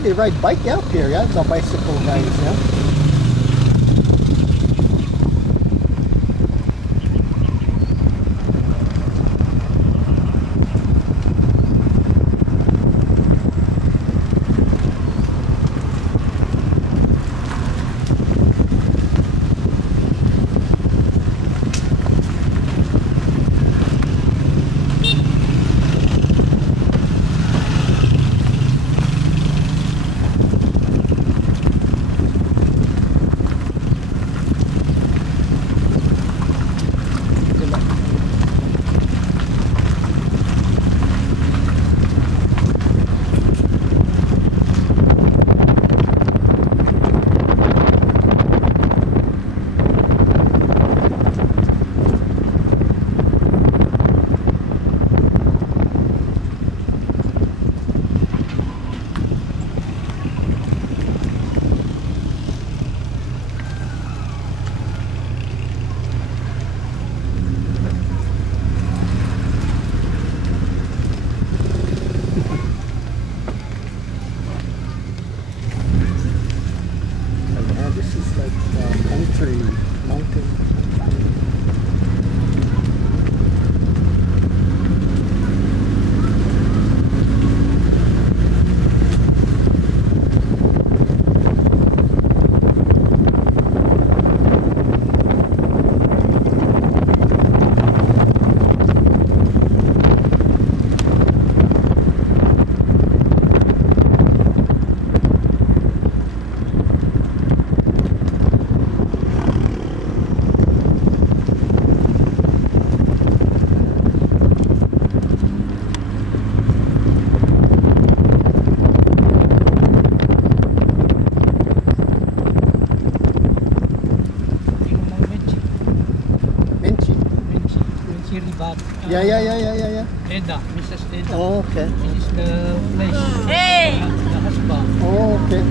think they ride bike out here, yeah? The bicycle guys, yeah? Mountain. Yeah. Eda, Mrs. Eda. Oh, okay. This is the place. Hey! The husband. Oh, okay.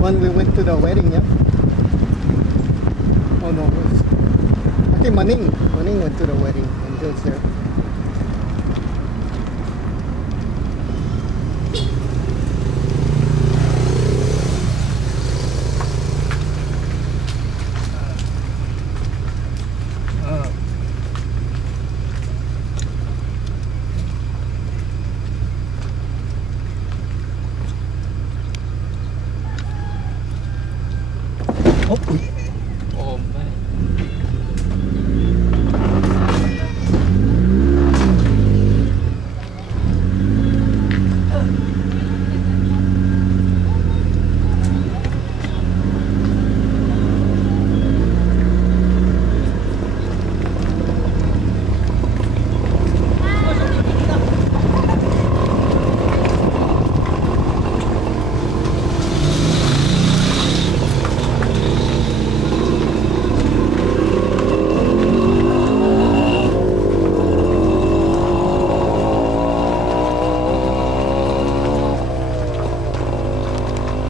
When we went to the wedding, yeah? Oh no, I think Maning went to the wedding and goes there.